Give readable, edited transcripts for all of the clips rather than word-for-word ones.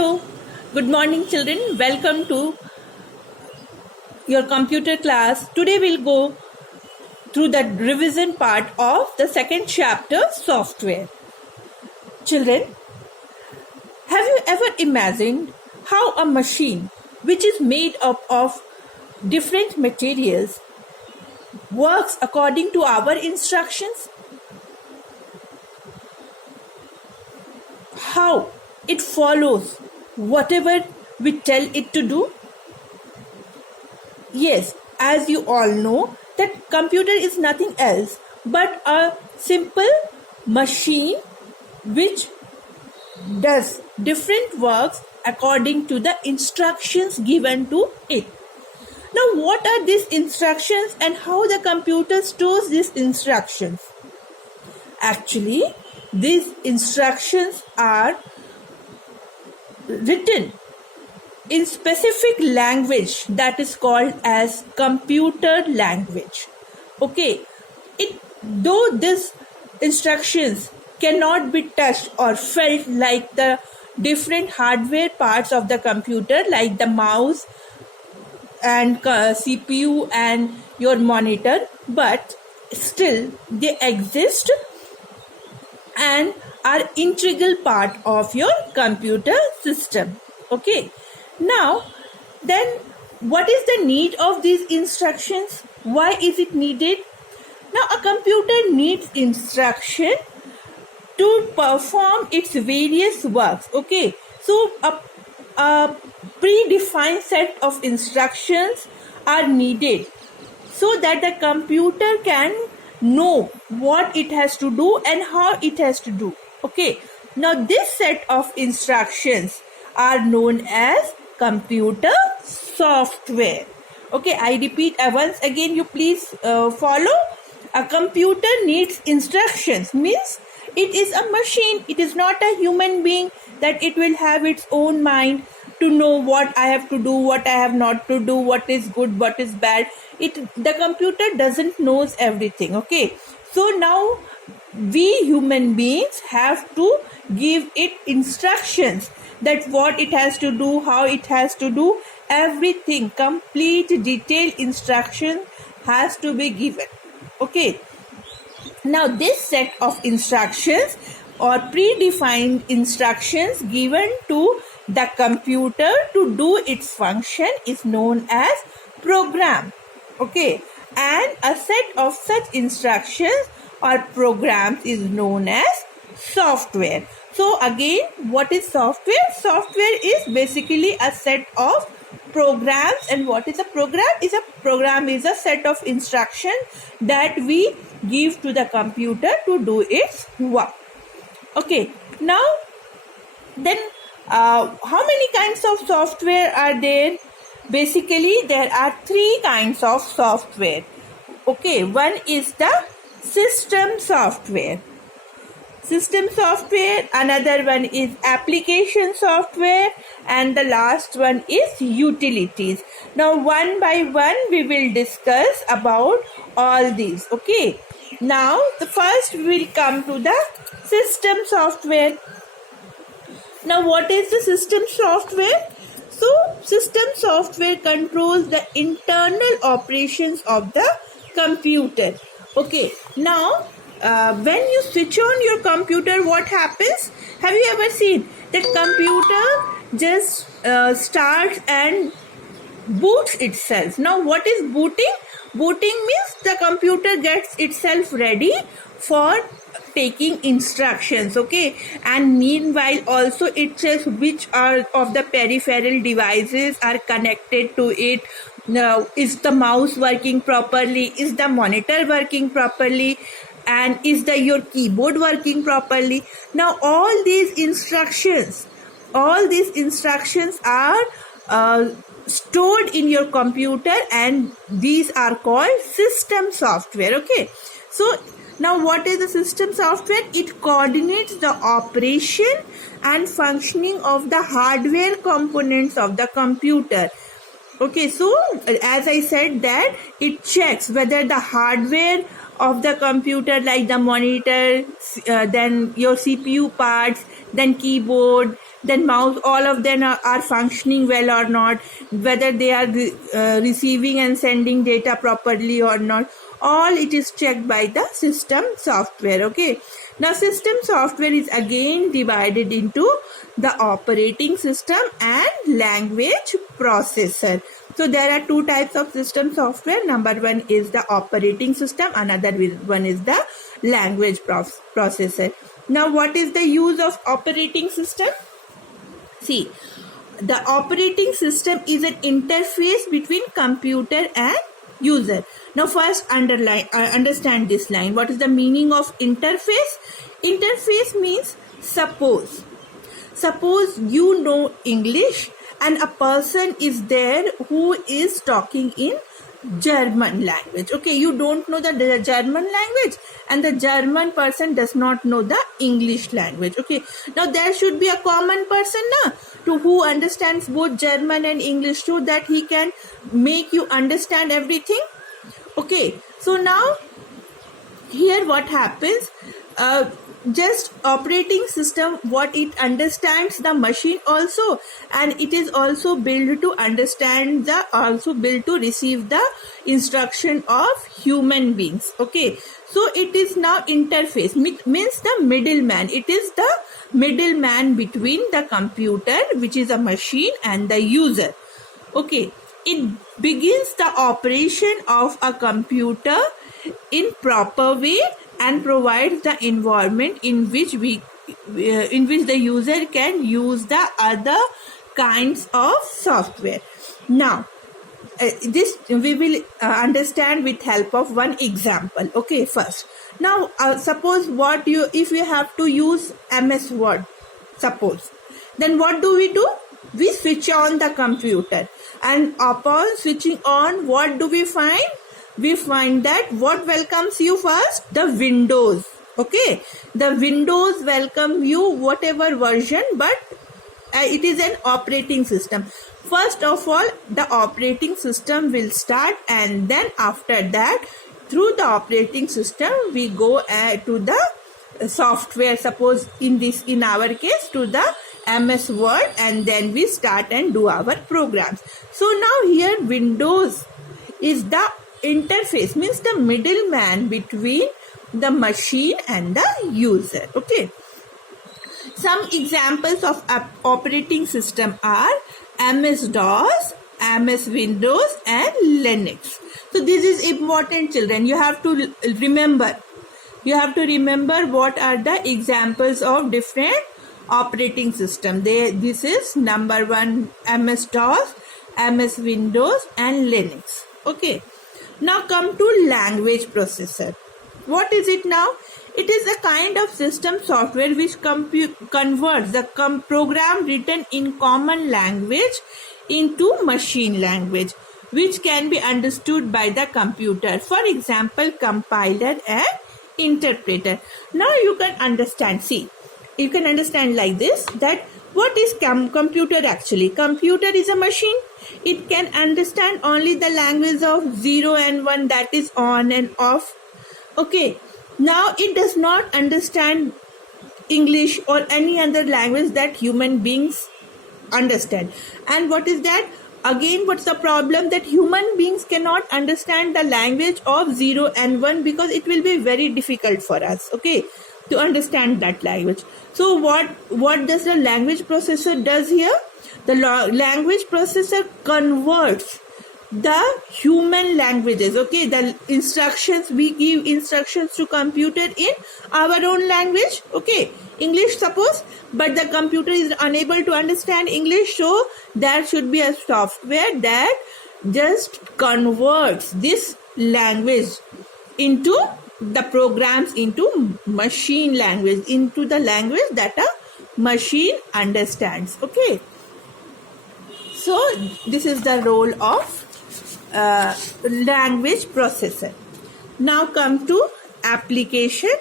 Hello, good morning children. Welcome to your computer class. Today we'll go through the revision part of the second chapter, software. Children, have you ever imagined how a machine which is made up of different materials works according to our instructions? How it follows whatever we tell it to do? Yes, as you all know, that computer is nothing else but a simple machine which does different works according to the instructions given to it. Now, what are these instructions and how the computer stores these instructions? Actually, these instructions are written in specific language that is called as computer language. Okay, though these instructions cannot be touched or felt like the different hardware parts of the computer, like the mouse and CPU and your monitor, but still they exist and are integral part of your computer system. Okay, now then what is the need of these instructions? Why is it needed? Now a computer needs instruction to perform its various works. Okay, so a predefined set of instructions are needed so that the computer can know what it has to do and how it has to do. Okay, now this set of instructions are known as computer software. Okay, I repeat once again, you please follow. A computer needs instructions, means it is a machine. It is not a human being that it will have its own mind to know what I have to do, what I have not to do, what is good, what is bad. The computer doesn't knows everything. Okay, so now we human beings have to give it instructions that what it has to do, how it has to do, everything, complete detailed instruction has to be given. Okay, now this set of instructions or predefined instructions given to the computer to do its function is known as program. Okay, and a set of such instructions or programs is known as software. So again, what is software? Software is basically a set of programs. And what is a program? A program is a set of instructions that we give to the computer to do its work. Okay, now then how many kinds of software are there? Basically, there are three kinds of software. Okay, one is the system software. Another one is application software, and the last one is utilities. Now, one by one, we will discuss about all these. Okay, now the first we will come to the system software. Now, what is the system software? So, system software controls the internal operations of the computer. Okay, now when you switch on your computer, what happens? Have you ever seen that computer just starts and boots itself? Now, what is booting? Booting means the computer gets itself ready for taking instructions. Okay, and meanwhile also it says which are of the peripheral devices are connected to it. Now, is the mouse working properly? Is the monitor working properly? And is your keyboard working properly? Now all these instructions are stored in your computer, and these are called system software. Okay, so now what is the system software? It coordinates the operation and functioning of the hardware components of the computer. Okay, so as I said that it checks whether the hardware of the computer, like the monitor, then your CPU parts, then keyboard, then mouse, all of them are functioning well or not, whether they are receiving and sending data properly or not. All it is checked by the system software. Okay, now system software is again divided into the operating system and language processor. So there are two types of system software. Number one is the operating system, another one is the language processor. Now what is the use of operating system? See, the operating system is an interface between computer and user. Now first understand this line. What is the meaning of interface? Interface means suppose you know English and a person is there who is talking in German language. Okay, you don't know the German language and the German person does not know the English language. Okay, now there should be a common person to who understands both German and English, so that he can make you understand everything. Okay, so now here what happens, just operating system, what it understands the machine also, and it is also built to understand built to receive the instruction of human beings. Okay, so it is now interface, means the middleman. It is the middleman between the computer, which is a machine, and the user. Okay, it begins the operation of a computer in proper way and provides the environment in which the user can use the other kinds of software. Now this we will understand with help of one example. Okay, first, now suppose if you have to use MS Word, suppose, then what do? We switch on the computer, and upon switching on, what do we find? We find that what welcomes you first? The Windows. Okay, the Windows welcome you whatever version, but it is an operating system. First of all, the operating system will start, and then after that, through the operating system we go to the software. Suppose in our case, to the MS Word, and then we start and do our programs. So now here Windows is the interface, means the middleman between the machine and the user. Okay, some examples of operating system are MS-DOS, MS Windows, and Linux. So this is important, children. You have to remember what are the examples of different operating system. This is number one, MS-DOS, MS Windows, and Linux. Okay, now come to language processor. What is it now? It is a kind of system software which converts the program written in common language into machine language, which can be understood by the computer. For example, compiler and interpreter. Now you can understand. See, you can understand like this, that what is computer actually? Computer is a machine. It can understand only the language of 0 and 1, that is on and off. Okay, now it does not understand English or any other language that human beings understand. And what is that? Again, what's the problem? That human beings cannot understand the language of 0 and 1, because it will be very difficult for us, okay, to understand that language. So what does the language processor does here? The language processor converts the human languages. Okay, the instructions, we give instructions to computer in our own language. Okay, English suppose, but the computer is unable to understand English, so there should be a software that just converts this language into the programs into machine language, into the language that a machine understands. Okay, so this is the role of language processor. Now come to application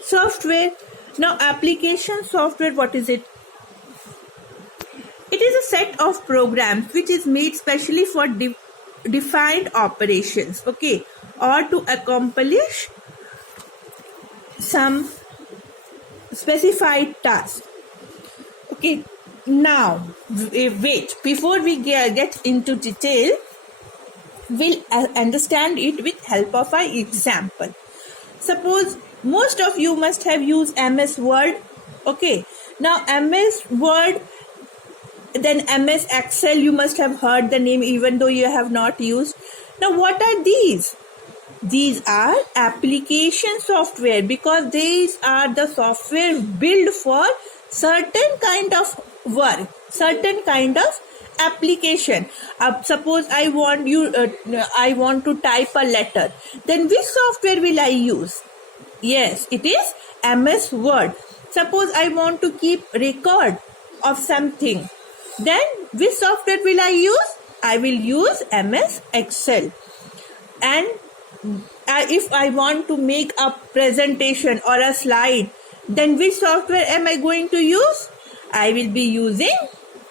software. Now application software, what is it? It is a set of programs which is made specially for defined operations, okay, or to accomplish some specified task. Okay, now wait, before we get into detail, we'll understand it with help of an example. Suppose most of you must have used MS Word. Okay, now MS Word, then MS Excel, you must have heard the name even though you have not used. Now what are these? These are application software, because these are the software built for certain kind of work, certain kind of application. Suppose I want to type a letter, then which software will I use? Yes, it is MS Word. Suppose I want to keep record of something, then which software will I use? I will use MS Excel. And if I want to make a presentation or a slide, then which software am I going to use? I will be using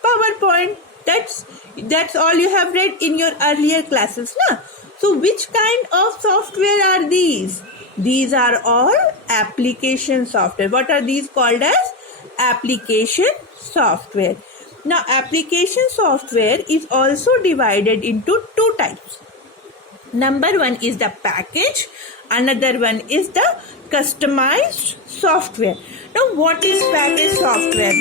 PowerPoint. That's all you have read in your earlier classes, na? So which kind of software are these? These are all application software. What are these called as? Application software. Now application software is also divided into two types. Number one is the package, another one is the customized software. Now what is package software?